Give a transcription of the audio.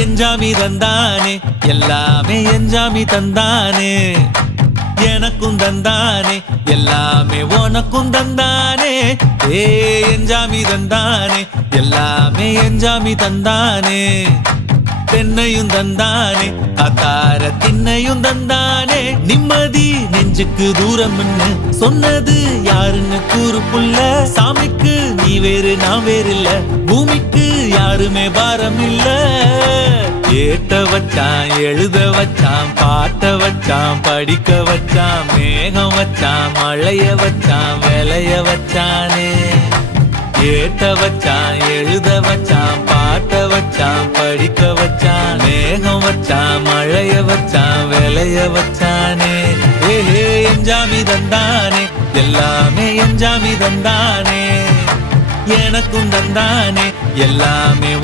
எஞ்சாமி தந்தானே எல்லாமே எஞ்சாமி தந்தானே எனக்கும் தந்தானே எல்லாமே உனக்கும் தந்தானே ஏ எஞ்சாமி தந்தானே எல்லாமே எஞ்சாமி தந்தானே தென்னையும் தந்தானே அத்தார திண்ணையும் தந்தானே நிம்மதி நெஞ்சுக்கு தூரம் சொன்னது யாருன்னு கூறு புள்ள சாமிக்கு நீ வேறு நான் வேறு இல்ல பூமிக்கு யாருமே பாரம் இல்ல ஏட்ட வச்சான் எழுத வச்சான் பாட்ட வச்சான் படிக்க வச்சான் மேகம் வச்சான் மழைய வச்சான் விளைய வச்சானே ஏட்ட வச்சான் எழுத வச்சான் பாட்ட வச்சான் படிக்க வச்சான் மேகம் வச்சான் மழைய வச்சான் விளைய வச்சானே ஏஹே எஞ்சாமி தந்தானே எல்லாமே எஞ்சாமி தந்தானே எனக்கும் தந்தானே எல்லாமே